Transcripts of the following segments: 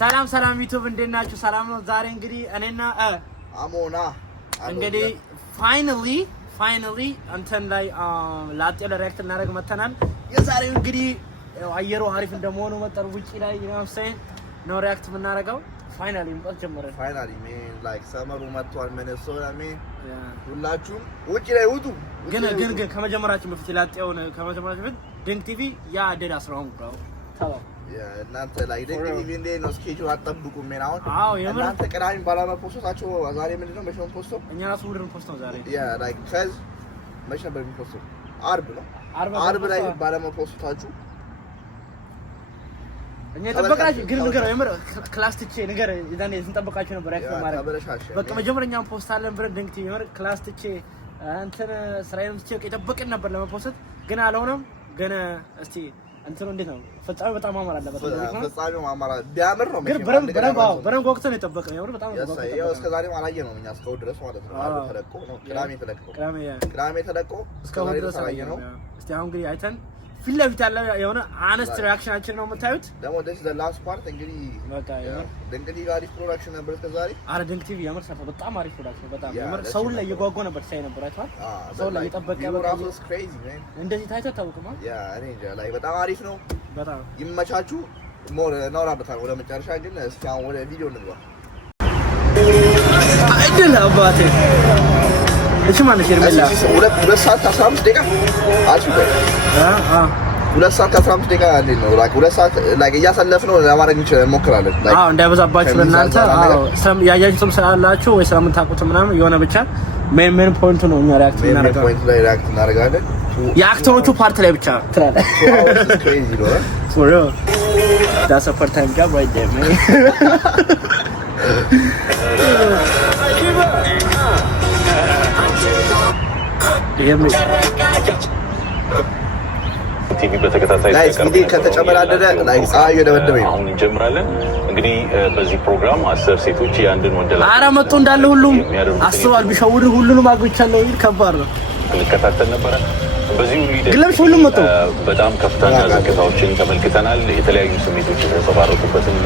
ሰላም ዩቲዩብ እንዴት ናችሁ? ሰላም ነው። ዛሬ እንግዲህ እኔና አሞና እንግዲህ ፋይናሊ አንተን ላይ ላጤ ለሪአክት እናደርግ መተናል። የዛሬው እንግዲህ አየሩ አሪፍ እንደመሆኑ መጠን ውጪ ላይ ነው ሪአክት የምናደርገው። ፋይናሊ እንጣት ጀመረ። ፋይናሊ ሜን ላይክ ሰመሩ መጥቷል። ሚኒሶታ ሜን ሁላችሁም ውጪ ላይ ውጡ። ግን ከመጀመራችን በፊት ላጤውን ከመጀመራችን በፊት ድንቅ ቲቪ ያ አደዳ ስራውን ብራው ታው እናንተ ላይ ድንቅ ቲቪ እንዴ ነው ስኬጁል አጠብቁም። ሜን አሁን የምር እናንተ ቅዳሜ ባላማ ፖስታችሁ ዛሬ ምንድነው መቼም ፖስቶ እኛ ራሱ ውድን ፖስት ነው ዛሬ ያ ላይክ ከዝ መቼ ነበር የሚፖስተው? አርብ ነው። አርብ ላይ ባላማ ፖስታችሁ እኛ ተጠብቃችሁ ግን ነገር የምር ክላስ ትቼ ነገር ይዛኔ እንጠብቃችሁ ነበር ያክል ማለት በቃ መጀመሪያኛው ፖስት አለን ብለን ድንቅ ቲቪ የምር ክላስ ትቼ አንተን ስራዬን ትቼ የጠበቅን ነበር ለመፖስት ግን አልሆነም። ግን እስቲ እንትኑ እንዴት ነው? ፍጻሜው በጣም ማማር አለበት። ፍጻሜው ማማር ቢያምር ነው። ግን በረም ወቅት ነው የጠበቀው። የምር በጣም ያው እስከ ዛሬም አላየነውም እኛ እስከው ድረስ ማለት ነው። አርብ ተለቆ ነው ቅዳሜ ተለቆ እስከ ዛሬ ተሳየ ነው። እስቲ አሁን እንግዲህ አይተን ፊት ለፊት ያለው የሆነ አነስት ሪአክሽናችን ነው የምታዩት። ደግሞ this is the last part እንግዲህ በቃ ድንቅ ቲቪ አሪፍ ፕሮዳክሽን ነበር እስከ ዛሬ። አረ ድንቅ ቲቪ የምር ሰርቶ በጣም አሪፍ ፕሮዳክሽን በጣም የምር ሰው ላይ እየጓጓ ነበር ሳይ ነበር አይቷል። ሰው ላይ እየጠበቀ በጣም crazy man እንደዚህ ታይቶ ታውቁማ። ያ እኔ እንጃ ላይ በጣም አሪፍ ነው። በጣም ይመቻችሁ። ሞር እናወራበታለን ወደ መጨረሻ። ግን እስኪ አሁን ወደ ቪዲዮ እንግባ። አይደል አባቴ እሺ ማለት ይርመላ 2 ሰዓት 15 ደቂቃ አልኩት። 2 ሰዓት 15 ደቂቃ እንዴት ነው? ላይክ 2 ሰዓት ላይክ እያሳለፍነው ለማድረግ እንሞክራለን። ላይክ እንዳይበዛባችሁ ለእናንተ ያያችሁትም ስላላችሁ ወይ ስለምታውቁት ምናምን የሆነ ብቻ ሜን ፖይንቱ ነው። እኛ ሪአክት እናደርጋለን። ፖይንት ላይ ሪአክት እናደርጋለን። የአክተሮቹ ፓርት ላይ ብቻ ትላለህ። crazy ነው for real that's a part time job right there man ቲቪ በተከታታይ ከተጨመራደረ ላይክ ፀሐይ የደበደበኝ አሁን እንጀምራለን። እንግዲህ በዚህ ፕሮግራም 10 ሴቶች የአንድን ወንድ ላይ አረ መጥቶ እንዳለ ሁሉም አስባል ቢሸውድ ሁሉንም አግብቻለሁ ይል ከባድ ነው። እንከታተል ነበረ። በዚህ ግለብሽ ሁሉም መጥቶ በጣም ከፍተኛ ዝቅታዎችን ተመልክተናል። የተለያዩ ስሜቶች የተንጸባረቁበትን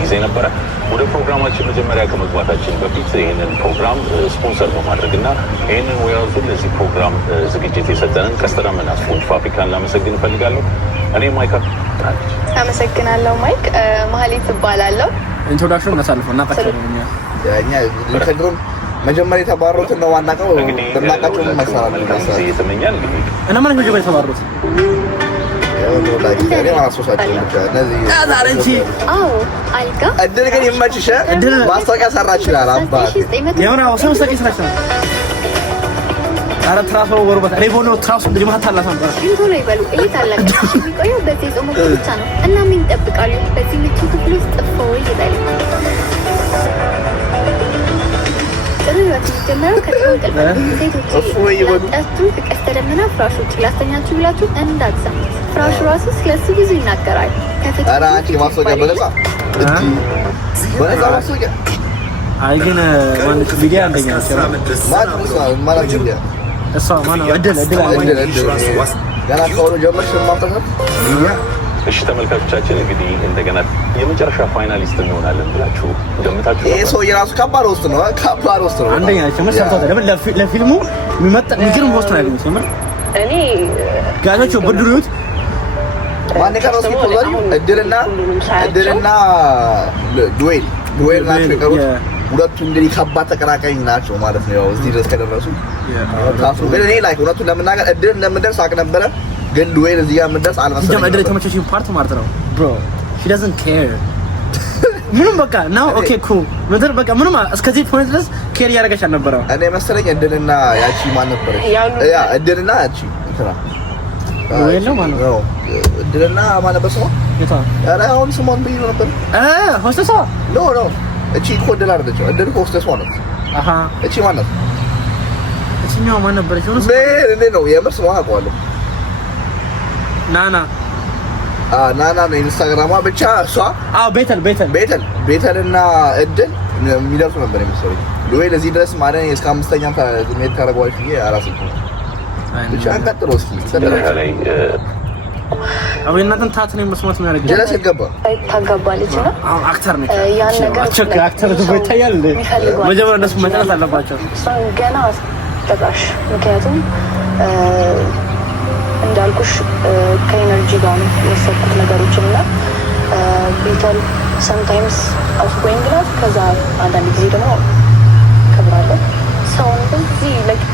ጊዜ ነበረ። ወደ ፕሮግራማችን መጀመሪያ ከመግባታችን በፊት ይህንን ፕሮግራም ስፖንሰር በማድረግና ይህንን ወያዙን ለዚህ ፕሮግራም ዝግጅት የሰጠንን ቀስተዳመና ስፖንጅ ፋብሪካን ላመሰግን እፈልጋለሁ። እኔ ማይክ አመሰግናለሁ። ማይክ መሀሌት እባላለሁ። ኢንትሮዳክሽን እናሳልፈው እና ቀጥለኛ ያኛ ለከድሮን መጀመሪያ የተባረሩትን ነው ዋናው በእናቃቸው መሰራለ ይተመኛል እና ማን ነው የተባረሩት? ያው ነው ላይ ታዲያ ማሶሳቸው ብቻ እነዚህ አዛረንቺ አልጋ እድል ግን ይመችሽ። ማስታወቂያ ሰራች ይላል አባት የሆነ ሰው ሰቂ ስራሽ ነው። አረ ትራሶ ወርበት ሬቦኖ ትራሶ እንደዚህ ማታላታ ነበር። እንቶ ላይ በሉ ይሄ ታላቅ የሚቆየው በዚህ ጾም ብቻ ነው እና ምን ይጠብቃሉ? በዚህ ምቹ ክፍል ውስጥ ጥፈው ይላል። ጀመረው ከጥሩን ቀልብ ሴቶች ቀስተደመና ፍራሾች ላስተኛችሁ ብላችሁ እንዳትሰሙት። ፍራሹ ራሱ ስለሱ ብዙ ይናገራል። ኧረ አንቺ ማስታወቂያ በለጻ ማስታወቂያ አይ ግን ወንድ ሚዲያ አንደኛ ማለት ሚዲያ እሷ ማነው እድል ገና ከሆነ ጀመርሽ ማምጣት ሚዲያ። እሺ ተመልካቾቻችን እንግዲህ እንደገና የመጨረሻ ፋይናሊስት እንሆናለን ብላችሁ ገምታችሁ? ይሄ ሰው የራሱ ከባድ ውስጥ ነው። አንደኛ ቸመሰልተው ለምን ለፊልሙ የሚመጣ ንግግር ወስጥ ነው ያገኙት። የምር እኔ ጋዞቹ ብድሩት ማን ከራሱ ይቆላል። እድልና ዱዌል ናቸው የቀሩት። ሁለቱ እንግዲህ ከባድ ተቀናቃኝ ናቸው ማለት ነው። ያው እዚህ ድረስ ከደረሱ ታሱ ግን እኔ ላይክ እውነቱን ለመናገር እድል እንደምደርስ አውቅ ነበረ። ግን ዱዌል እዚህ ጋር የምደርስ አልመሰለኝም። እድል የተመቸሽ ፓርት ማለት ነው bro she doesn't care ምንም በቃ now okay cool ምድር በቃ ምንም እስከዚህ ፖይንት ድረስ ኬር ያደረገች አልነበረ። እኔ መሰለኝ እድልና ያቺ ማን ነበረች? ያ እድልና ያቺ እንትና ዱዌል ነው ማለት ነው። እድልና ማን ነበር ስሟ? ኧረ አሁን ስሟን ብዬሽ ነበር። ሆስተሷ ኖ እቺ እኮ እድል አይደለችም። እድል እኮ ሆስተሷ ነች። እቺ ማን ናት? እቺኛው ማን ነበረች? እኔ ነው የምር ስሟን አውቀዋለሁ። ናና ነው ኢንስታግራሟ ብቻ እሷ። ቤተልና እድል የሚደርሱ ነበር የሚሰሩት። ዱዌል እዚህ ድረስ ማለት እስከ 5ኛ ሜት ታረጋዋለች ብዬ አላስብኩም። ብቻ ቀጥሎ እስኪ ላይ አሁን እናንተን ታት ነው መስማት ነው ያደርጋል ጀለስ ገባ ታጋባለች ነው አክተር ነች ያን ነገር አክተር ነው ይታያል መጀመሪያ እንደሱ መጨረስ አለባቸው ገና ተጋሽ ምክንያቱም እንዳልኩሽ ከኤነርጂ ጋር የሰጡት ነገሮችን እና ቢተል sometimes outgoing enough ከዛ አንዳንድ ጊዜ ደግሞ ከብራለሁ ሰውን በዚህ like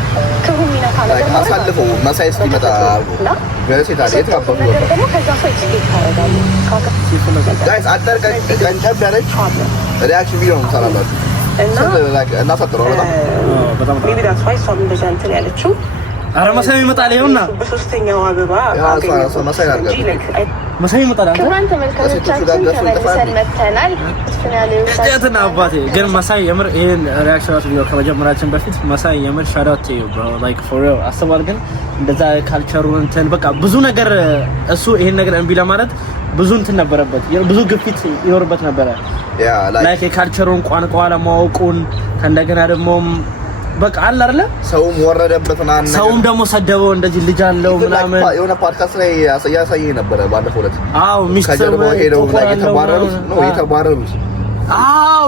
ክብሩ ሚነካ ነገር አሳልፈው መሳይ እስኪመጣ ገለሴታ የተባበሩ ደግሞ ከዛ ሰው ኤክስፔክት ታደርጋለህ ጋይስ አጠር ቀንጨብ ያለች ሪአክሽን ቪዲዮ ነው የምሰራላችሁ እና ፈጥረው በጣም maybe that's why some እንደዛንተን ያለችው አረ መሳይ ይመጣል ይሁንና በሶስተኛው አበባ መሳይ አርጋ መሳይ ይመጣል ክብራን ተመልካቾቻችን ተመልሰን መጥተናል እቴና አባቴ ግን መሳይ የምር ይሄን ሪአክሽን ቪዲዮ ከመጀመራችን በፊት መሳይ የምር ሻዳት bro like for real አስተዋል ግን እንደዛ ካልቸሩን እንትን በቃ ብዙ ነገር እሱ ይሄን ነገር እንቢ ለማለት ብዙ እንትን ነበረበት ብዙ ግፊት ይኖርበት ነበረ ያ like የካልቸሩን ቋንቋ ለማወቁን ከእንደገና ደግሞ በቃ አለ አይደለ ሰውም ወረደበትና ሰውም ደግሞ ሰደበው እንደዚህ ልጅ አለው ምናምን የሆነ ፖድካስት ላይ ያሳየኝ ነበር ባለፈው ዕለት አዎ ሚስተር ሄደው ላይ የተባረሩት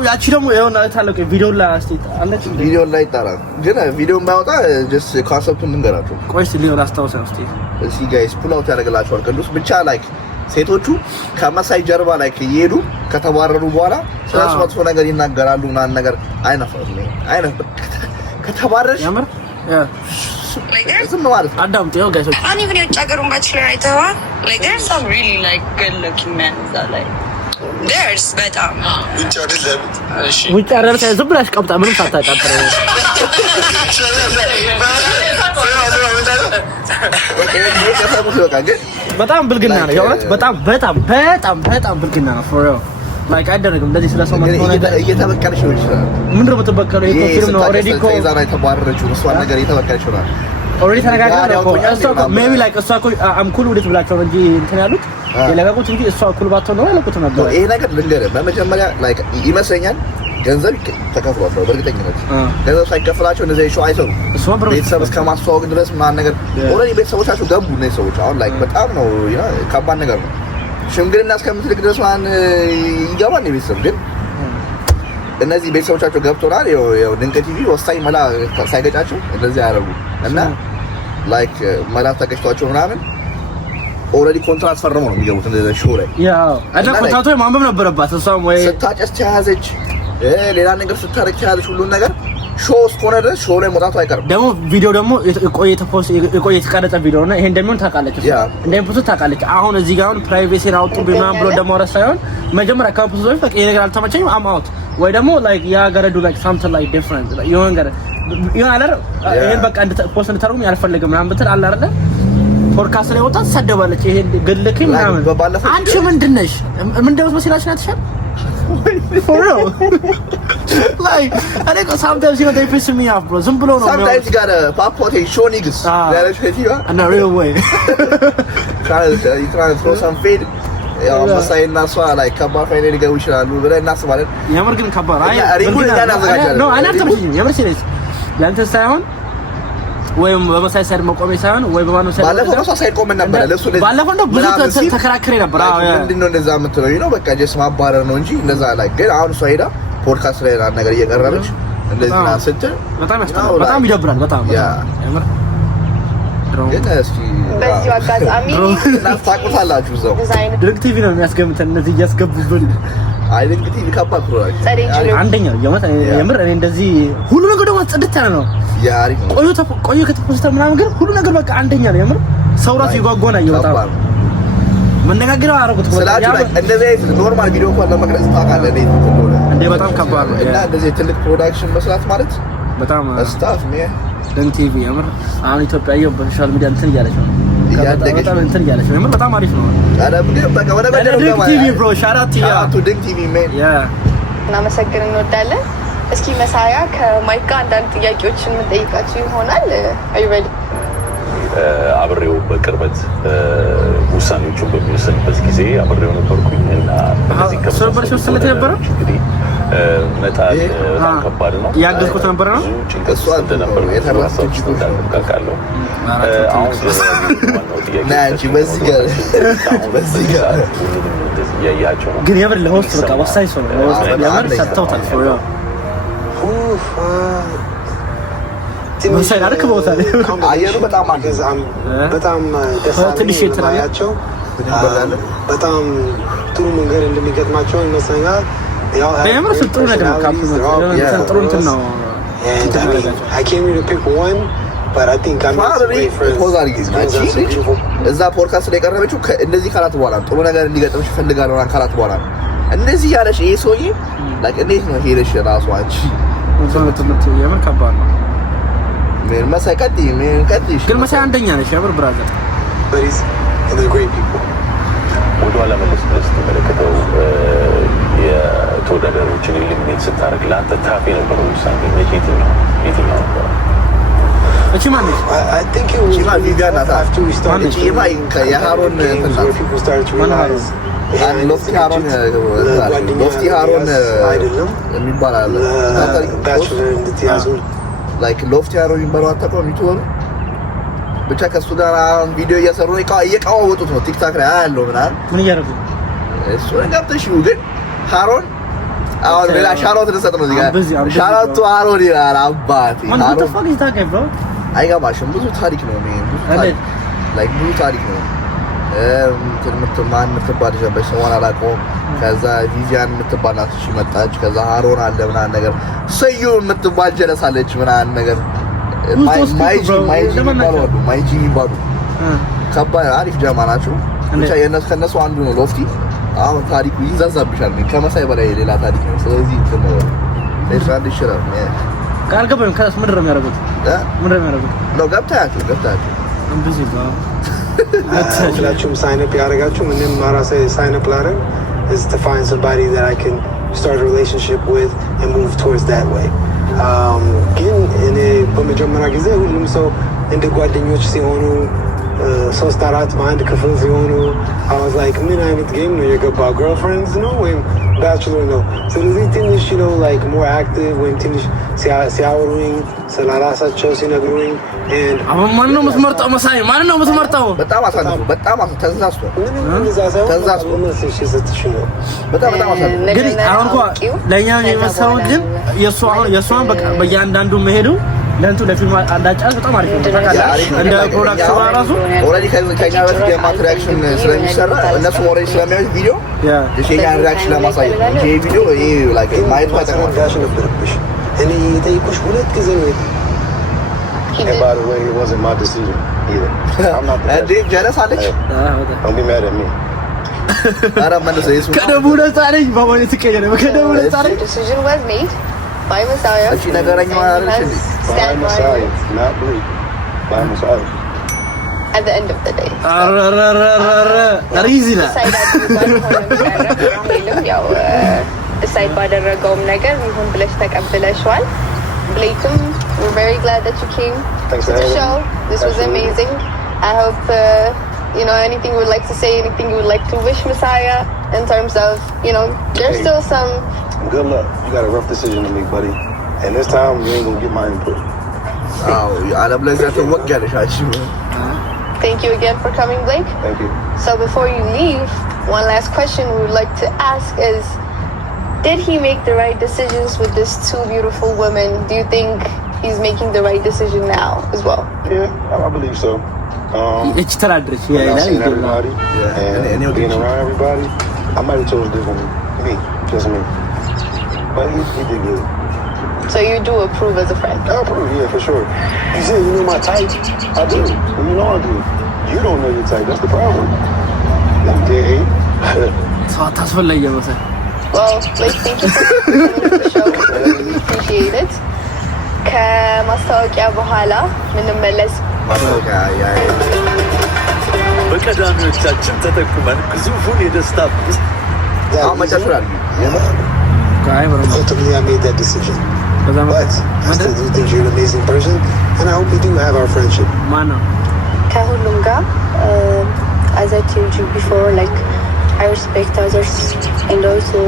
ያቺ ደግሞ የሆነ ታለቀ ቪዲዮ ላይ አስቴት አለች ቪዲዮ ላይ ይጣራል ግን ቪዲዮን ባይወጣ ጀስት ኮንሰፕቱን እንገራቸው ቆይስ ሊሆን አስታውሰው አስቴት እሺ ጋይስ ፑል አውት ያደርግላችኋል ቅዱስ ብቻ ላይክ ሴቶቹ ከመሳይ ጀርባ ላይ ከየሄዱ ከተባረሩ በኋላ ስለሱ መጥፎ ነገር ይናገራሉ እና ነገር አይነፈር ከተባረሽ ያምር ዝም ማለት አዳምጥ ይኸው ጋይሶች አሁን even የውጭ ሀገሩን ባችለር አይተኸዋል like there's some really like good looking men that like there's በጣም ውጭ አይደለም እሺ ውጭ አይደለም ዝም ብለሽ ቀብጣ ምንም ሳታቃጥረው በጣም ብልግና ነው የእውነት በጣም ብልግና ነው for real like አይደረግም እንደዚህ ስለሰው ማለት ነው እየተበቀለሽ ነው ይችላል ምንድነው የምትበቀለው ይሄ ፊልም ነው ኦሬዲ እኮ ይዛና የተባረረችው እሷ ነገር እየተበቀለሽ ነው ኦሬዲ ተነጋግረን እኮ እሷ እኮ ሜቢ ላይክ እሷ እኮ አም ኩል ወዴት ብላቸው ነው እንጂ እንትን ያሉት የለቀቁት እንጂ እሷ ኩል ባትሆን ነው ያለቁት ነበር ይሄ ነገር ልንገርህ በመጀመሪያ ላይክ ይመስለኛል ገንዘብ ተከፍሏቸው በእርግጠኝነት ገንዘብ ሳይከፍላቸው እንደዚህ ሾው አይሰሩ ቤተሰብ እስከማስተዋወቅ ድረስ ምናምን ነገር ኦሬዲ ቤተሰቦቻቸው ገቡ እነዚህ ሰዎች አሁን ላይክ በጣም ነው ከባድ ነገር ነው ሽምግልና እስከምትልክ ድረስ ማን ይገባል ቤተሰብ ግን እነዚህ ቤተሰቦቻቸው ገብቶናል ያው ድንቅ ቲቪ ወሳኝ መላ ሳይገጫቸው እንደዚህ ያደርጉ እና ላይክ መላ ተገጭቷቸው ምናምን ኦሬዲ ኮንትራክት ፈርመው ነው የሚገቡት እንደዚህ ሾው ላይ ያው አዳ ኮንትራክቱ ማንበብ ነበረባት እሷም ወይ ስታጨስ ተያዘች ሌላ ነገር ስታረግ ተያዘች ሁሉን ነገር ሾው እስከሆነ ድረስ ሾው ላይ መውጣቱ አይቀርም ደግሞ ቪዲዮ ደግሞ የቆየ የተቀረጸ ቪዲዮ ነው ይሄ እንደሚሆን ታውቃለች እንደሚፖስት ታውቃለች አሁን እዚህ ጋር አሁን ፕራይቬሲን አውጡ ምናምን ብሎ እንደማውራት ሳይሆን መጀመሪያ ካምፕስ ላይ ፈቅ ይሄ ነገር አልተመቸኝም አም አውት ወይ ደግሞ ላይክ ያ ገረዱ ላይክ ሳምቲንግ ላይክ ዲፈረንት የሆነ ነገር ይሆን አለ ይሄን በቃ ፖስት እንድታርጉም ያልፈልግም ምናምን ብትል አለ አይደለ ፖድካስት ላይ ወጣ ተሰደባለች ይሄ ግልክ ምናምን አንቺ ምንድነሽ ምን እንደምትመስላችሁ ናትሻል for real like I think sometimes you know they piss me off bro ዝም ብሎ ነው sometimes you gotta pop out a show niggas that's what you are in a real way you try to throw some fade ያው መሳይና እሷ ላይ ከባድ ፋይል ሊገቡ ይችላሉ ብለህ እናስባለን የምር ግን ከባድ አይ ነው አናተምሽ የምር ሲሪየስ ለአንተ ሳይሆን ወይም በመሳይ ሳይድ መቆሜ ሳይሆን ወይ በማነው ሳይድ ባለፈው ነው ሳይድ ቆመን ነበር ለሱ ባለፈው ነው ብዙ ተከራክሬ ነበር አዎ ምንድነው እንደዛ የምትለው ነው በቃ ጀስ ማባረር ነው እንጂ እንደዛ ላይ ግን አሁን እሷ ሄዳ ፖድካስት ላይ ነገር እየቀረበች እንደዚህ ና ስትል በጣም ይደብራል በጣም የምር ግን እስኪ በዚህ አጋጣሚ ታውቁታላችሁ እዛው ድንቅ ቲቪ ነው የሚያስገምተን እነዚህ እያስገቡብን አይ ድንቅ ቲቪ ከባድ ፕሮግራም አንደኛ የምር እኔ እንደዚህ ሁሉ ነገር ደግሞ ጽድት ያለ ነው ያሪ ቆዩ ከተፖስተ ምናምን ግን ሁሉ ነገር በቃ አንደኛ ነው የምር ሰው ራሱ ይጓጓና ይወጣ መነጋገሪያው አረጉት ስላችሁ ላይ እንደዚህ ኖርማል ቪዲዮ እንኳን ለመቅረጽ ታውቃለህ እንዴ በጣም ከባድ ነው እና እንደዚህ ትልቅ ፕሮዳክሽን መስራት ማለት በጣም ስታፍ ነው ድንቅ ቲቪ የምር አሁን ኢትዮጵያ ይኸው በሶሻል ሚዲያ እንትን እያለች ነው በጣም እንትን እያለች ነው የምር በጣም አሪፍ ነው አረ በቃ ወደ ድንቅ ቲቪ ብሮ ሻራት ያ ድንቅ ቲቪ ሜን ያ እናመሰግን እንወዳለን እስኪ መሳያ ከማይክ ጋር አንዳንድ ጥያቄዎችን የምንጠይቃችሁ ይሆናል አይበል አብሬው በቅርበት ውሳኔዎቹን በሚወስንበት ጊዜ አብሬው ነበርኩኝ እና እንደዚህ ከሰበርሽ ውስጥ ነበር እንግዲህ መጣል በጣም ከባድ ነው ያገዝኩት ነበር ነው ጭንቀት እንደነበር የተራሳችሁ እንዳልካካለው አሁን ናንቺ በዚህ ጋር ሁሉንም እንደዚህ እያያቸው ነው። ግን የምር ለሆስት በቃ ወሳኝ ሰው ነው። የምር ሰጥተውታል። ወሳኝ አልክ ቦታ አየሩ በጣም ትንሽ የተናያቸው በጣም ጥሩ መንገድ እንደሚገጥማቸው ይመስለኛል። የምር ጥሩ ነገር ነው። ጥሩ እንትን ነው። እዛ ፖድካስት ላይ የቀረበችው እንደዚህ ካላት በኋላ ጥሩ ነገር እንዲገጥምሽ እፈልጋለሁ ካላት በኋላ እንደዚህ ያለሽ ይሄ ሰውዬ እንዴት ነው ሄደሽ ራሱ አንቺ የምር ከባድ ነው። ምን መሳይ ቀጥይ ግን መሳይ አንደኛ ነሽ የምር ብራዘር። ወደኋላ መለስ ብለህ ስትመለከተው የተወዳዳሪዎችን ኤሊሚኔት ስታደርግ ለአንተ ታፍ የነበረው ውሳኔ የትኛው ነበር? እቺ ማነች? ሎፍቲ ሃሮን የሚባል አለ። ሎፍቲ ሃሮን የሚባለው አታውቀውም? ዩቲዩብ ብቻ ከእሱ ጋር ቪዲዮ እየሰሩ እየቀዋወጡት ነው። ቲክታክ ላይ ያለው ምናምን ምን እያደረጉ እሱ ገብተሽ ግን ሃሮን አሁን ሌላ ሻሮት ልሰጥ ነው። እዚህ ጋር ሻሮቱ ሃሮን ይላል። አባቴ አይገባሽም። ብዙ ታሪክ ነው። ብዙ ታሪክ ነው። ማን የምትባል ጀበሽ ስሟን አላውቀውም። ከዛ ቪዚያን የምትባል ናት እሺ መጣች። ከዛ ሃሮን አለ ምናምን ነገር ሰዩ የምትባል ጀለሳለች ምናምን ነገር ማይጂ የሚባሉ ከባድ አሪፍ ጀማ ናቸው። ብቻ ከእነሱ አንዱ ነው ሎፍቲ። አሁን ታሪኩ ይዛዛብሻል ከመሳይ በላይ ሌላ ታሪክ ነው። ስለዚህ ለሻንድ ይችላል ካልገባኝ ከእሱ ምንድን ነው የሚያደርጉት? ነው ገብታችሁ እንደዚህ ነው ሁላችሁም ሳይን አፕ ያደረጋችሁ ምንም ራሴ ሳይን አፕ ላደርግ is to find somebody that I can start a relationship with and move towards that way. ግን እኔ በመጀመሪያ ጊዜ ሁሉም ሰው እንደ ጓደኞች ሲሆኑ 3-4 በአንድ ክፍል ሲሆኑ I was like ምን አይነት ጌም ነው የገባው? girlfriends ነው ወይም bachelor ነው? ስለዚህ ትንሽ like more active ወይም ትንሽ ሲያወሩኝ ስለራሳቸው ሲነግሩኝ አሁን ማን ነው የምትመርጠው? መሳይ ማን ነው የምትመርጠው? በጣም አሳልፎ ተዛዝቶ ግን አሁን እንኳን ለእኛ የመሰለው ግን የእሷን በቃ በእያንዳንዱ መሄዱ ለእንቱ ለፊልም አንዳጫት በጣም አሪፍ ነው። እንደ ፕሮዳክሽን ራሱ ኦልሬዲ ከኛ በፊት የማት ሪአክሽን ስለሚሰራ እነሱ ኦልሬዲ ስለሚያዩት ቪዲዮ የኛን ሪአክሽን ለማሳየት ነው። ይሄ ቪዲዮ ይሄ ላይክ ማየት ታጠቃሽ ነበርብሽ። እኔ የጠየኩሽ ሁለት ጊዜ ነው። And by the way, it wasn't my decision either. I'm not the Dave jealous Alex? Don't be mad at me. ከደቡብ ነፃ ነኝ በማለት ትቀየረ ከደቡብ ነፃ ነኝ decision was made by Messiah. እሺ ነገረኛ ማለት ነው። By Messiah, not me. By Messiah. At the end of the day. ሪዚና ያው decide ባደረገውም ነገር ይሁን ብለሽ ተቀብለሽዋል። Blaitum, we're very glad that you came to the show. This was amazing. I hope, anything you would like to say, anything you would like to wish Messiah in terms of, there's still some... Good luck. You got a rough decision to make, buddy. And this time, you ain't going to get my input. Thank you again for coming, Blake. Thank you. So before you leave, one last question we would like to ask is, did he make the right decisions with these two beautiful women? Do you think he's making the right decision now as well? Yeah, I believe so. It's tragic. Seeing everybody and being around everybody, I might have chose differently. Just me. But he did good. So you do approve as a friend? I approve, yeah, for sure. You said you know my type. I do. You know I do. You don't know your type. That's the problem. Okay. Well, Blake, thank you for coming to the show. We appreciate it. ከማስታወቂያ በኋላ ምንመለስ በቀዳሚዎቻችን ተጠቁመን ግዙፉን የደስታ Ultimately, I made that decision. But I still do think you're an amazing person, and I hope we do have our friendship. ከሁሉም ጋር as I told you before, like I respect others and also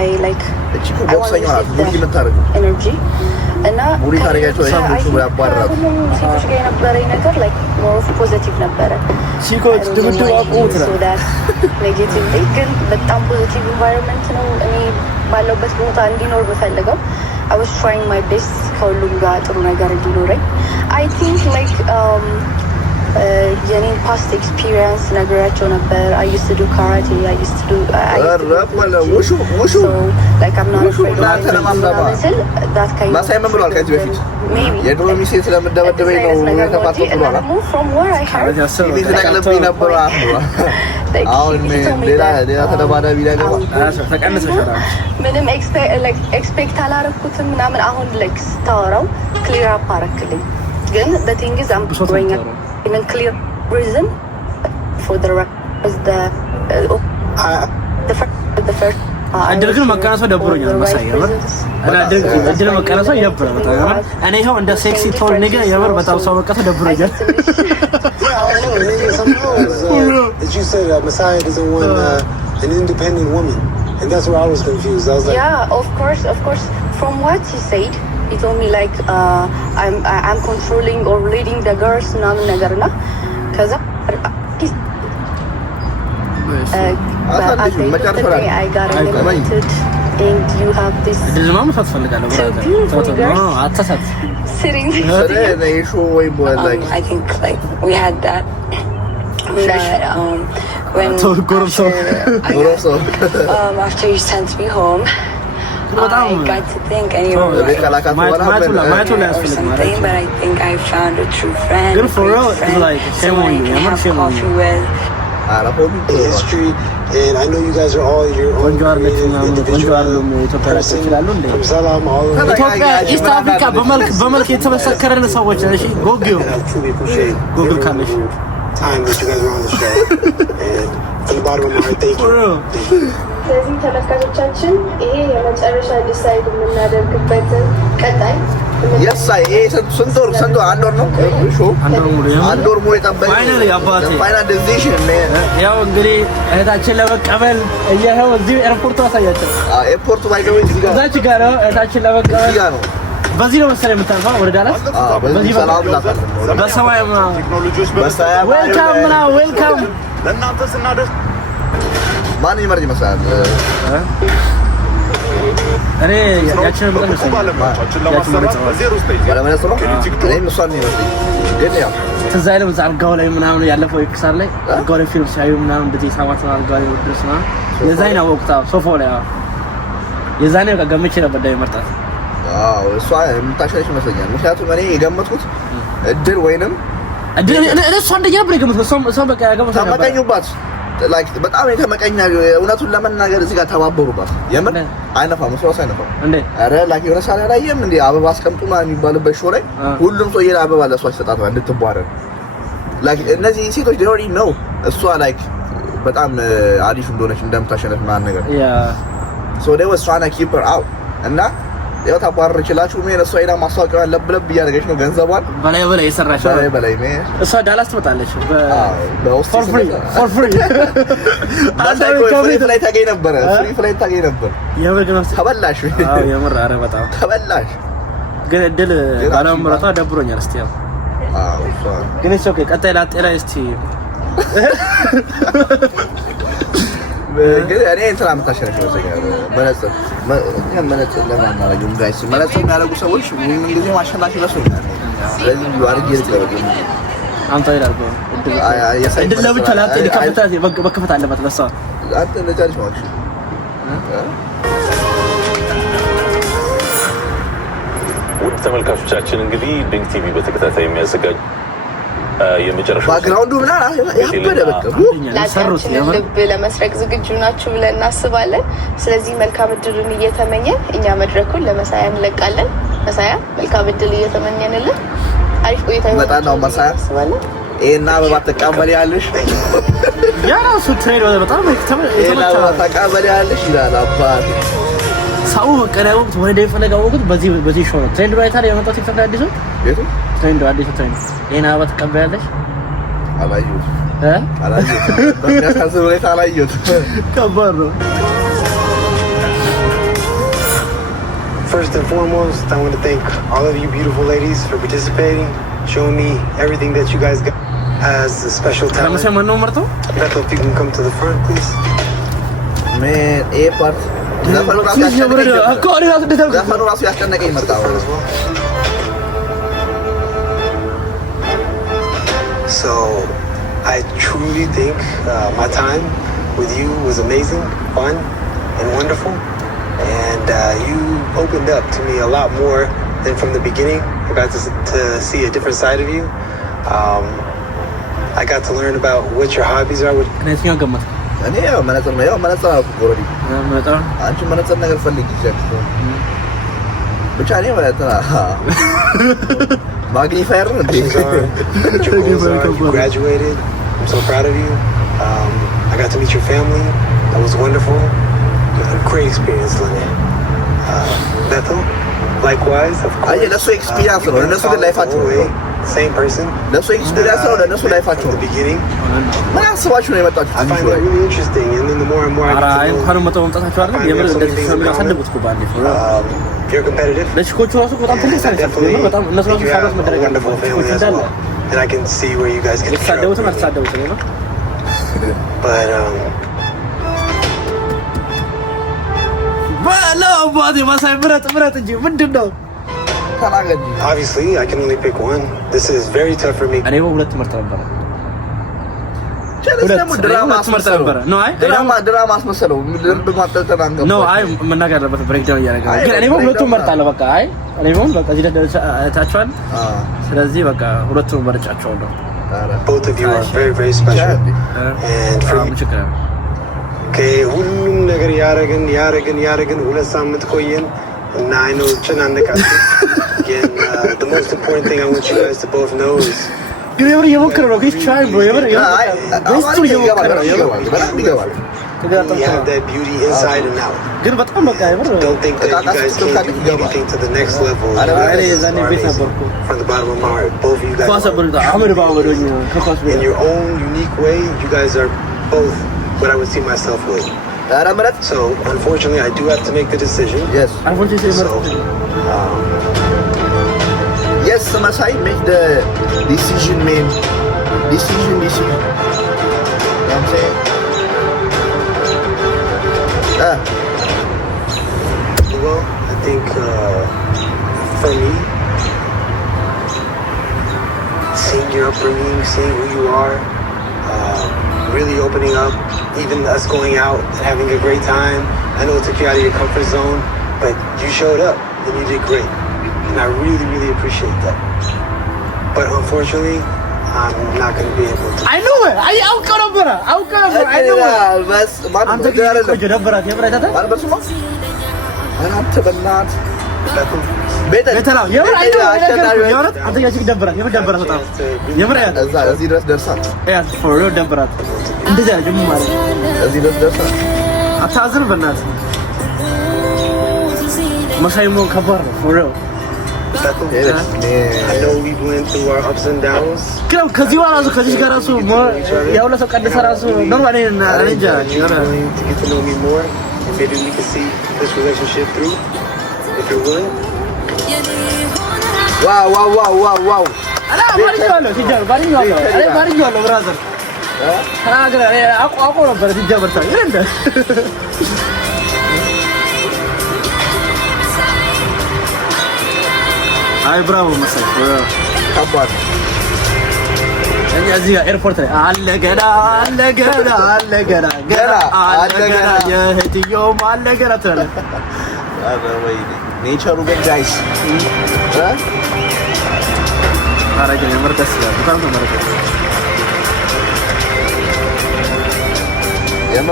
I want to receive that energy. እና ሙሪ ታሪካቸው አይቶ ያባራሉ ሴቶች ጋር የነበረኝ ነገር ላይክ ሞር ኦፍ ፖዚቲቭ ነበረ ሲኮች ድምድም አቆሙት ነው ኔጌቲቭሊ ግን በጣም ፖዚቲቭ ኢንቫይሮንመንት ነው እኔ ባለውበት ቦታ እንዲኖር በፈልገው I was trying my best ከሁሉም ጋር ጥሩ ነገር እንዲኖረኝ I think like የኔን past experience ነገራቸው ነበር I used to do karate I used to do ውሹ like I'm not afraid of that kind of ማሳይ ምን ብሏል ከዚህ በፊት የድሮ ሚስቴ ስለምደበደበኝ ነው የተፋጠው ብሏል from where I heard ይሄ ተቀለብኝ ነበር አሁን ሌላ ተደባዳቢ ነገር ተቀንሰሻል ምንም ኤክስፔክት አላረኩትም ምናምን አሁን like ስታወራው clear up አረክልኝ ግን the thing is I'm going in a clear reason for the first እድል መቀነሷ ደብሮኛል ማሳየው እና እድል መቀነሷ ይደብራል በጣም እኔ ይሄው እንደ ሴክሲ ቶል ነገ የበር በጣም ሰው በቃ ተደብሮኛል you said Messiah doesn't want an independent woman and that's where I was confused I was like yeah of course from what he said he told me like I'm controlling or leading the girls ምናምን ነገርና ከዛ I got eliminated and you have this sitting I think like we had that when after you sent me home I got to think and you were something but I think I found a true friend good for real like someone I can have coffee with history and I know you guys are all your own individual person from Salam all the way ኢትዮጵያ ኢስት አፍሪካ በመልክ የተመሰከረልን ሰዎች እሺ ጎግል ካለሽ time that you guys were on the show and from the bottom of my heart thank you ስለዚህ ተመልካቾቻችን ይሄ የመጨረሻ ዲሳይድ የምናደርግበትን ቀጣይ የሳይ ስንት ወር አንድ ወር ነው አንድ ወር ሙሉ የጠበቀ ፋይናሊ አባቴ ፋይናል ዲሲዥን ያው እንግዲህ እህታችን ለመቀበል እያው እዚህ ኤርፖርት አሳያቸው ኤርፖርት ባይገው እዛች ጋር ነው እህታችን ለመቀበል በዚህ ነው መሰለኝ የምታልፈው ወደ ዳላስ በዚህ ሰላም በሰማይ ዌልካም ለእናንተ ስናደርስ ማን ይመርጥ ይመስላል እኔ ያችን መጠን ትዝ አይልም እዛ አልጋው ላይ ምናምን ያለፈው ኤክሳር ላይ አልጋው ላይ ፊልም ሲያዩ ምናምን እንደዚህ ሰባት አልጋው ላይ ወደስ ነው የዛይና ወቅታ ሶፋው ላይ የዛኔ በቃ ገመቼ ነበር እንዳይመርጣት እሷ የምታሸንፍ ይመስለኛል ምክንያቱም እኔ የገመትኩት እድል ወይንም እሷ እንደኛ ነበር የገመትኩት እሷ በቃ ያገመት ነበር ተመቀኙባት like በጣም የተመቀኛ እውነቱን ለመናገር እዚህ ጋር ተባበሩባት የምን አይነፋም እሷ አይነፋም እንዴ አረ like የሆነ ሳላ ላይም እንዴ አበባ አስቀምጡና የሚባልበት ሾው ላይ ሁሉም ሰው የላ አበባ ለሷ ይሰጣታል እንድትባረር like እነዚህ ሴቶች they already know እሷ like በጣም አሪፍ እንደሆነች እንደምታሸንፍ ማን ነገር so they was trying to keep her out እና ያው ታባረር ይችላችሁ ምን እሷ ሄዳ ማስታወቂያ ለብለብ እያደረገች ነው ገንዘቧን በላይ እየሰራች በላይ እሷ ዳላስ ትመጣለች for free አንተ ኮፍሬት ላይ ታገኝ ነበር ፍሪ ፍላይት ታገኝ ነበር የምር ተበላሽ አዎ የምር አረ በጣም ተበላሽ ግን እድል ባለመምረጧ ደብሮኛል እስቲ ያው እሷ ግን እሱ ቀጣይ ላጤራ እስቲ ግን እኔ እንትና የምታሸንፍ ይመስለኛል መነጽር ለማን አደረጉም ጋይስ መነጽር የሚያደርጉ ሰዎች ምን ጊዜ ማሸናፊ ይመስሉኛል ስለዚህ አድርጌ ልትገበቅ አንተ ይላል እድል ለብቻ ላጤ ሊከፍታት በከፈት አለበት በሷ አንተ ለቻልሽ ማለት ውድ ተመልካቾቻችን እንግዲህ ድንቅ ቲቪ በተከታታይ የሚያዘጋጅ የመጨረሻው ባክግራውንዱ ምናምን ያበደ በቃ ላሳሩት ልብ ለመስረቅ ዝግጁ ናችሁ ብለን እናስባለን ስለዚህ መልካም እድልን እየተመኘን እኛ መድረኩን ለመሳያ እንለቃለን መሳያ መልካም እድል እየተመኘንልን አሪፍ ቆይታ ይሁን በጣም መሳያ እና በባተቀበል ያለሽ ያራሱ ትሬድ በጣም ተቀበል ያለሽ ይላል አባቴ ሳው በቀዳው ወደ ፈለጋው ወቅት በዚህ ሾው ትሬንድ ራይት አለ የመጣው ቲክቶክ ላይ አዲሱ ቤቱ ትሬንድ አዲሱ ትሬንድ እና በተቀበያለሽ አላየሁት በሚያሳዝን ሁኔታ አላየሁት ከባድ ነው first and foremost, I want to thank all of you beautiful ladies for participating, showing me everything that you guys got as a special talent. Bethel, if you can come to the front, please. Man, part. So, I truly think my time with you was amazing, fun, and wonderful. And you opened up to me a lot more than from the beginning. I got to see a different side of you. I got to learn about what your hobbies are. እኔ ያው መነጽር ነው መነጽር አልኩ ኦሬዲ አንቺ መነጽር ነገር ፈልጊ ይችላል ብቻ እኔ ማለት ነው ማግኒፋየር ነው እንዴ you graduated. I'm so proud of you. I got to meet your family. That was wonderful. It was a great experience, Lynette. Bethel, likewise, of course. ለሱ ኤክስፒሪየንስ ነው ለሱ ላይፋችሁ same person. ለሱ ኤክስፒሪየንስ ነው ለሱ ላይፋችሁ from the beginning. ምን አስባችሁ ነው የመጣችሁት? I find that really interesting, and then the more and more I get to know, you're competitive. Wonderful family as well. And I can see where you guys can but obviously I can only pick one. This is very tough for me. ድራማ አስመሰለው ልብ ማጠጠናንገ ነው አይ መናገር አለበት ብሬክዳውን እያደረገ ግን እኔ ሁለቱም መርጣለሁ በቃ አይ እኔም በቃ እዚህ ታቻችኋል ስለዚህ በቃ ሁለቱም መርጫቸዋለሁ both of you are very very special and for me okay ሁሉም ነገር ያረግን ሁለት ሳምንት ቆየን እና I know ጨናነቃችሁ again the most important thing I want you guys to both know is ግሬቨር እየሞከረ ነው ግን try bro you have that beauty inside and out ግን በጣም በቃ don't think that you guys can do anything to the next level from the bottom of my heart both of you guys in your own unique way you guys are both what I would see myself with so unfortunately I do have to make the decision yes unfortunately so yes Masai make the decision man decision you know what I'm saying well I think for me seeing your upbringing seeing who you are really opening up even us going out and having a great time I know it took you out of your comfort zone but you showed up and you did great and I really really appreciate that but unfortunately I'm not going to be able to I know it I know it بس ما جربت يا برا انا بس ما انا تبنات ቤተላው የምር አይደለም የምር አንተ ያቺ ደብራት የምር ደብራት በጣም የምር ያ እዚህ ድረስ ደርሳል ያ ፎር ደብራት እንደዛ ጀሙ ማለት እዚህ ድረስ ደርሳል አታዝን በእናት መሳይሞ ከባድ ነው ፎር I know we went through our ups and downs. ከዚህ በኋላ ከዚህ ጋር ራሱ ያው ለሰው ቀደሰ ራሱ ኖርማሊ እና እንጃ to get to know me more and maybe we can see this relationship through if you're willing. ዋው አላ ባሪኛለሁ ሲጀምር ባሪኛለሁ ብራዘር ተናገረ አቋቋ ነበር ሲጀምር ታዲያ እንደ አይ ብራቮ መሳይ ከባድ እኛ እዚህ ኤርፖርት ላይ አለ ገና የህትዮም አለ ገና ትላለህ ኔቸሩ ግን ጋይስ አራጀ የምር ደስ ይላል በጣም ተመረጠ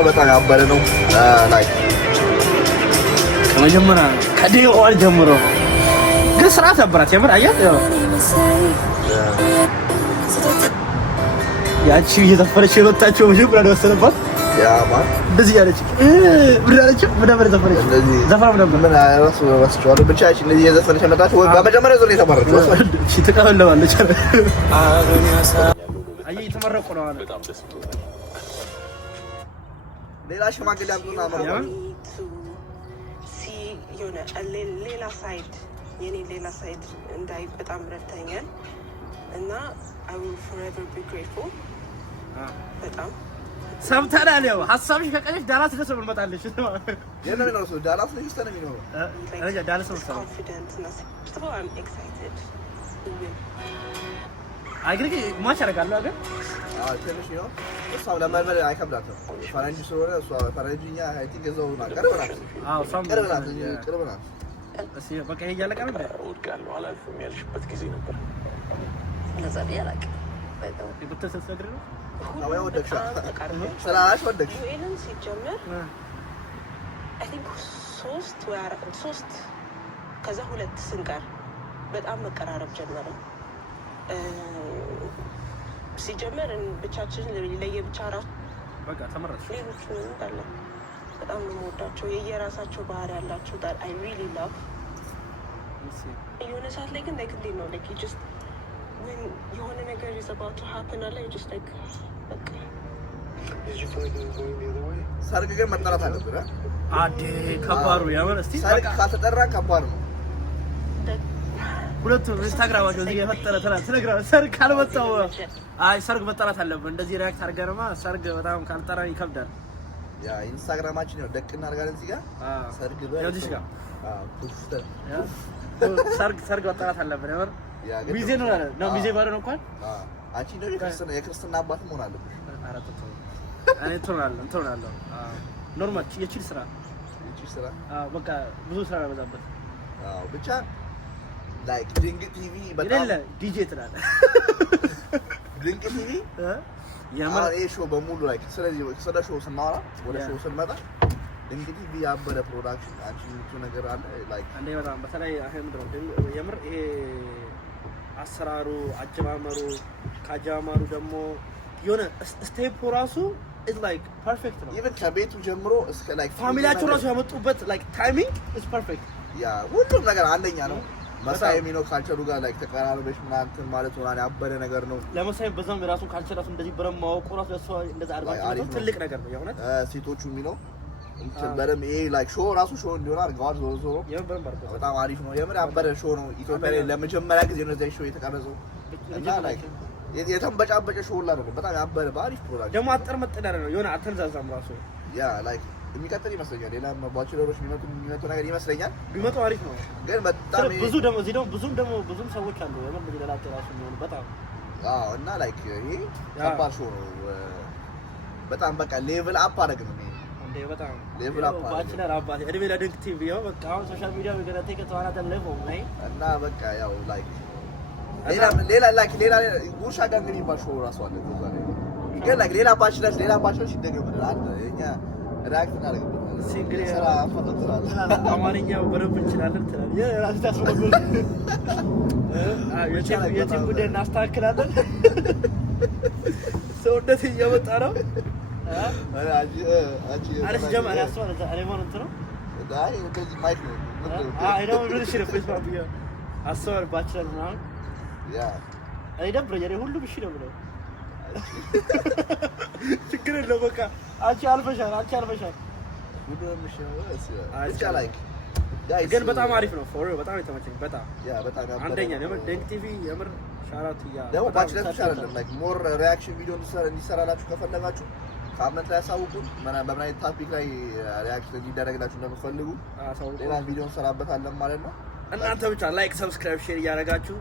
በጣም ያበረ ነው ላይ ከመጀመሪያ ከዴዋል ጀምሮ ግን ስርዓት ነበራት የምር አያት ያቺ እየዘፈረች የመጣችው መጀመሪያ ደወሰነባት ያማ እንደዚህ ያለች ምን ነበር ዘፈረች ዘፈራ ነበር ምን አራስ ወስጫው ብቻ እሺ እንደዚህ የዘፈረች መጣች ወይ በመጀመሪያ ዙር የተመረጠው እሺ ተቀበለዋለች አይ የተመረቁ ነው አለ በጣም ደስ ይላል ሌላ ሽማግሌ አምጡና አመራ የሆነ ሌላ ሳይድ የኔ ሌላ ሳይድ እንዳይ በጣም ረድተኛል እና I will forever be grateful በጣም ሰምተናል። ያው ሀሳብሽ ከቀየሽ ዳላስ ድረስ እንመጣለሽ። የለም ነው ሰው ዳላስ ነው ይስተነ የሚኖረው ዳላስ ነው ሰው confident እና so I'm excited አግሪክ ማች አደርጋለሁ አይደል? ትንሽ ነው እሷም ለመልመድ አይከብዳትም። ፈረንጅ ስለሆነ እሷ ፈረንጅኛ አይ ቲንክ እዛው ቀርበናል። ቀርበናል። እሺ በቃ ይሄ እያለቀ ነው። እወድቃለሁ አላልፍም ያልሽበት ጊዜ ነበር። እንደዛ ቢያላቅ ይብተሰሰግር ነው አዎ ወደቅሽ ሰላሽ ወደቅሽ ዩኤንን ሲጀመር I think 3 ከዛ 2 ስንቀር በጣም መቀራረብ ጀመረ። ሲጀመር ብቻችንን ለየብቻ ራሱ በቃ ተመረጥሽ። ሌሎቹ እንዳለ በጣም ነው የምወዳቸው የየራሳቸው ባህሪ ያላቸው that I really love የሆነ ሰዓት ላይ ግን like እንዴት ነው like you just when የሆነ ነገር is about to happen አለ you just like ሰርግ ግን መጠራት አለብን አዴ ከባሩ ያመን እስቲ ሰርግ ካልተጠራ ከባድ ነው። ሁለቱም ኢንስታግራማቸው እዚህ የፈጠረ ተናግረው ሰርግ ካልመጣው አይ ሰርግ መጠራት አለብን። እንደዚህ ሪአክት አድርገንማ ሰርግ በጣም ካልጠራን ይከብዳል። ያ ኢንስታግራማችን ነው ደቅና አድርጋለን እዚህ ጋር ሰርግ በዚህ ጋር ሰርግ መጠራት አለብን። ያመር ሚዜ ነው አይደል? ነው ሚዜ ባለ ነው እንኳን አንቺ ነው የክርስትና አባት መሆን አለብሽ። አራቱ እኔ እንትሆናለሁ ኖርማል የቺል ስራ በቃ ብዙ ስራ ያበዛበት ብቻ ላይክ ድንቅ ቲቪ በጣም ይላል ዲጄ ትላለ ድንቅ ቲቪ ያማር ሾው በሙሉ ላይክ ስለዚህ ስለ ሾው ስናወራ ወደ ሾው ስንመጣ ድንቅ ቲቪ ያበረ ፕሮዳክሽን አንቺ ምቹ ነገር አለ ላይክ አንዴ በጣም በተለይ አህመድ ነው የምር ይሄ አሰራሩ አጀማመሩ ካጀማመሩ ደግሞ የሆነ ስቴፕ ራሱ is like perfect ነው even ከቤቱ ጀምሮ እስከ like ፋሚሊያቸው ራሱ ያመጡበት like timing is perfect ያ ሁሉም ነገር አንደኛ ነው። መሳይም ነው ካልቸሩ ጋር like ተቀራርበሽ ምናምን ማለት ነው ያበረ ነገር ነው። ለመሳይ በዛም የራሱ ካልቸር ራሱ እንደዚህ ብረም ማወቁ ራሱ ለሷ እንደዛ አድርጋችሁ ትልቅ ነገር ነው የሆነ ሴቶቹ ነው እንትን በደም ይሄ like show ራሱ show እንዲሆን አድርገዋል። ዞሮ በጣም አሪፍ ነው የምር ያበረ show ነው። ኢትዮጵያ ላይ ለመጀመሪያ ጊዜ ነው እዚህ show የተቀረጸው እና like የተንበጫበጨ show ሁላ ነው በጣም ያበረ ባሪፍ ፕሮዳክት ደግሞ አጥር መጠዳረ ነው የሆነ አልተንዛዛም ራሱ ያ like የሚቀጥል ይመስለኛል። ሌላ ባችለሮች የሚመጡ ነገር ይመስለኛል ቢመጡ አሪፍ ነው ግን በጣም ብዙ ደግሞ እዚህ ደግሞ ብዙም ሰዎች አሉ የምር ለላጤ ራሱ ነው በጣም እና like ይሄ ከባድ show ነው በጣም በቃ ሌቭል አፕ አደረግን ነው እንዴ በጣም ሌቭል አፕ ባችለር አባቴ እድሜ ለድንቅ ቲቪ ያው በቃ አሁን ሶሻል ሚዲያ ወገና ተከታተዋና ተለፈው ላይ እና በቃ ያው like ሌላ ጉርሻ ጋር እንግዲህ ባል show ራሱ አለ ግን like ሌላ ባችለሮች ይደገማል አለ እኛ ሪአክት እናደርግበታለን ሲንግል ስራ ፈተናል አማርኛው በደንብ እንችላለን ትላለህ የራስ ታስበው የቲም ጉዳይ እናስተካክላለን ሰው እንደት እየመጣ ነው አሪፍ ጀማሪ አስዋለ እኔ ማን እንት ነው ዳይ እንደዚህ ማይክ ነው አይ ነው ምን ሽረፍ ፌስቡክ ቢያ አስዋል ባችለር ነው ያ አይ ደብረ ሁሉም እሺ ነው ብለው ችግር የለውም በቃ አንቺ አልፈሻል ሁሉም እሺ ነው እሺ ላይክ ግን በጣም አሪፍ ነው ፎር በጣም የተመቸኝ በጣም በጣም አንደኛ ነው ደንቅ ቲቪ የምር ሻራት ያ ደግሞ ባችለር አይደለም ላይክ ሞር ሪአክሽን ቪዲዮ እንዲሰራላችሁ ከፈለጋችሁ ካምነት ላይ ያሳውቁን በምን አይነት ቶፒክ ላይ ሪአክሽን እንዲደረግላችሁ እንደምትፈልጉ ሌላ ቪዲዮ እንሰራበታለን ማለት ነው። እናንተ ብቻ ላይክ ሰብስክራይብ ሼር እያደረጋችሁ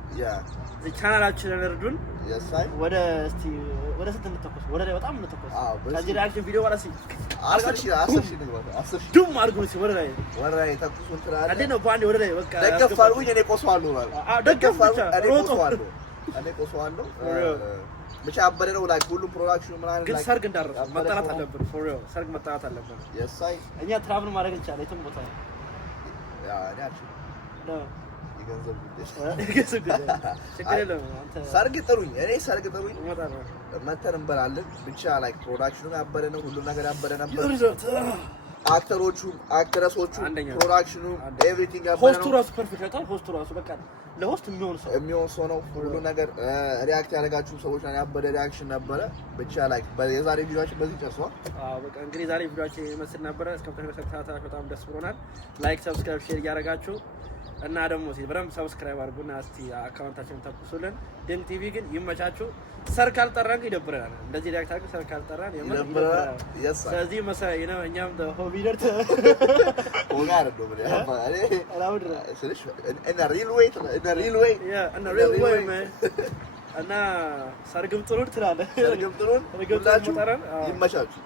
እዚህ ቻናላችንን እርዱን። ወደ ስንት እንተኮስ ወደ ላይ በጣም እንተኮስ ከዚህ ሪአክሽን ቪዲዮ ወራሲ 10 ንግባ 10 ዱም አድርጉት ወደ ላይ ተኩስ ወጥራለ እንዴ ነው ባንዴ ወደ ላይ በቃ ደገፍ አድርጉኝ እኔ ቆስዋለሁ ማለት ደገፍ ብቻ እኔ ቆስዋለሁ ብቻ አበደ ነው ላይ ሁሉም ፕሮዳክሽኑ ምናምን ግን ሰርግ እንዳረሰ መጣራት አለብን ፎር ሪል ሰርግ መጣራት አለብን የሳይ እኛ ትራቭል ማድረግ እንችላለን የትም ቦታ ያ ያቺ የገንዘብ ሰርግ ጥሩኝ እኔ ሰርግ ጥሩኝ መተን እንበላለን ብቻ ላይክ ፕሮዳክሽኑ ያበደ ነው ሁሉም ነገር ያበደ ነበር አክተሮቹ አክትረሶቹ ፕሮዳክሽኑ ኤቭሪቲንግ ያበደ ነው ሆስቱ ራሱ ፐርፌክት ነው ሆስቱ ራሱ በቃ ለሆስት የሚሆን ሰው ነው ሁሉ ነገር ሪአክት ያደረጋችሁ ሰዎች ላይ ያበደ ሪአክሽን ነበረ ብቻ ላይክ የዛሬ ቪዲዮአችን በዚህ ጨርሷል በቃ እንግዲህ ዛሬ ቪዲዮአችን ይመስል ነበረ እስከምታዩ ተከታታዮች በጣም ደስ ብሎናል ላይክ ሰብስክራይብ ሼር ያደረጋችሁ እና ደግሞ በደንብ ሰብስክራይብ አድርጉና እስቲ አካውንታችንን ተኩሱልን ድንቅ ቲቪ ግን ይመቻችሁ ሰርካል ጠራን ይደብረናል እንደዚህ ሪአክት አድርገን ሰርካል ጠራን ይደብረናል ስለዚህ መሳይ ነው እኛም ሆቢደር ሆናር ነው in a real way man እና ሰርግም ጥሩን ትላለህ ሰርግም ጥሩን ይመቻችሁ